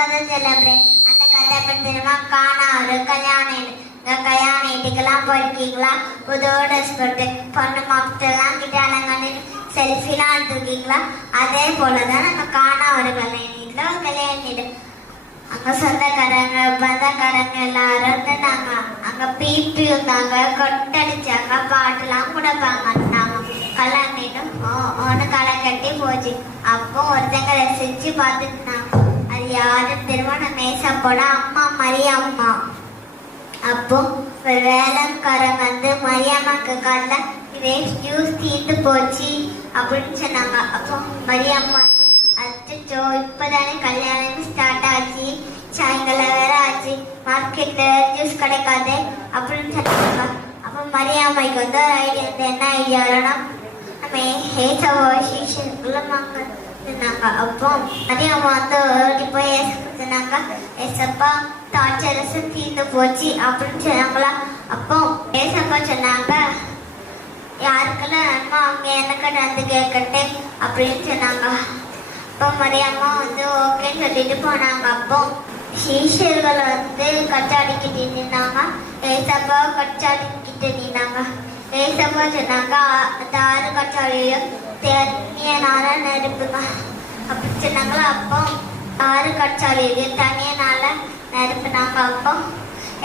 கதை செல்லப்படுறேன். அந்த கதை எப்படி தெரியுமா? காணா ஒரு கல்யாணம். கல்யாண வீட்டுக்கெல்லாம் போயிருக்கீங்களா? புது ட்ரெஸ் போட்டு பொண்ணு மாப்பிட்டெல்லாம் கிட்ட அலங்காண்டு செல்ஃபிலாம் எடுத்துருக்கீங்களா? அதே போலதான் நம்ம காணா ஒரு கல்யாண வீட்டுல ஒரு கல்யாண வீடு. அங்க சொந்தக்காரங்க பந்தக்காரங்க எல்லாரும் இருந்தாங்க. அங்க பீப்பி இருந்தாங்க, கொட்டடிச்சாங்க, பாட்டுலாம் கொடுப்பாங்க. கல்யாண வீடும் ஒன்று களை கட்டி போச்சு. அப்போ ஒருத்தங்க ரசிச்சு பார்த்துட்டு இருந்தாங்க. அது யாரும் தெரியுமா? நம்ம ஏசப்போட அம்மா மரியம்மா. அப்போ ஒரு வேலைக்காரங்க வந்து மரியம்மாக்கு கால இதே ஜூஸ் தீண்டு போச்சு அப்படின்னு சொன்னாங்க. அப்போ மரியம்மா அச்சோ இப்பதானே கல்யாணம் ஸ்டார்ட் ஆச்சு, சாயங்காலம் வேற ஆச்சு, மார்க்கெட்ல ஜூஸ் கிடைக்காது அப்படின்னு சொன்னாங்க. அப்போ மரியம்மாய்க்கு வந்து ஐடியா என்ன ஐடியா இல்லைன்னா நம்ம ஏசோஷியேஷனுக்குள்ள வாங்க சொன்னாங்க. அப்போ மரியம்மா வந்து போய் சொன்னாங்க, ஏசப்பா தாட்சரசம் தீர்ந்து போச்சு அப்படின்னு சொன்னாங்களா. அப்போ ஏசப்பா சொன்னாங்க, யாருக்கெல்லாம் அம்மா அவங்க எனக்கு வந்து கேட்கட்டே அப்படின்னு சொன்னாங்க. அப்போ மரியம்மா வந்து ஓகேன்னு சொல்லிட்டு போனாங்க. அப்போ சீஷர்கள் வந்து கச்சாடிக்கிட்டு நின்னாங்க. ஏசப்பா கச்சாடிக்கிட்டு நின்னாங்க. ஏசப்பா சொன்னாங்க, அந்த 6 கச்சாடியும் தண்ணியனால நெருப்புங்க அப்படின்னு சொன்னாங்களா. அப்போ 6 கச்சாடியும் தண்ணியனால நெருப்புனாங்க. அப்போ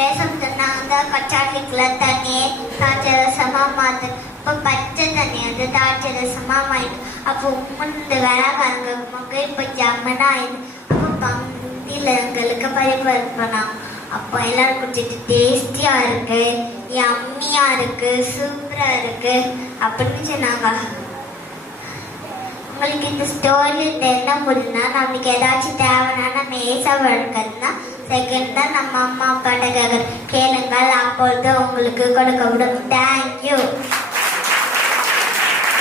ஏசப்பா சொன்னாங்க, கச்சாடிக்குள்ள தண்ணியை தாட்சரசமா மாத்து. இப்போ பச்சை தண்ணி வந்து தாட்சரசமா மாயிட்டு. அப்போ உம்மந்து வேலைக்காரங்க மகன் இப்போ ஜம்மனா ஆயிடுது. அப்போ பந்தியில் எங்களுக்கு பரிபருப்பனாங்க. அப்போ எல்லாரும் குடிச்சிட்டு டேஸ்டியா இருக்கு, யம்மியா இருக்கு, சூப்பரா இருக்கு அப்படின்னு சொன்னாங்க. உங்களுக்கு இந்த ஸ்டோரி என்ன முடியுதுன்னா, நம்மளுக்கு ஏதாச்சும் தேவைன்னா நம்ம ஏசப்பா எடுக்கிறதுனா செகண்ட் தான் நம்ம அம்மா அப்பாட்ட கேளுங்கள், அப்பொழுது உங்களுக்கு கொடுக்க விடும். தேங்க்யூ.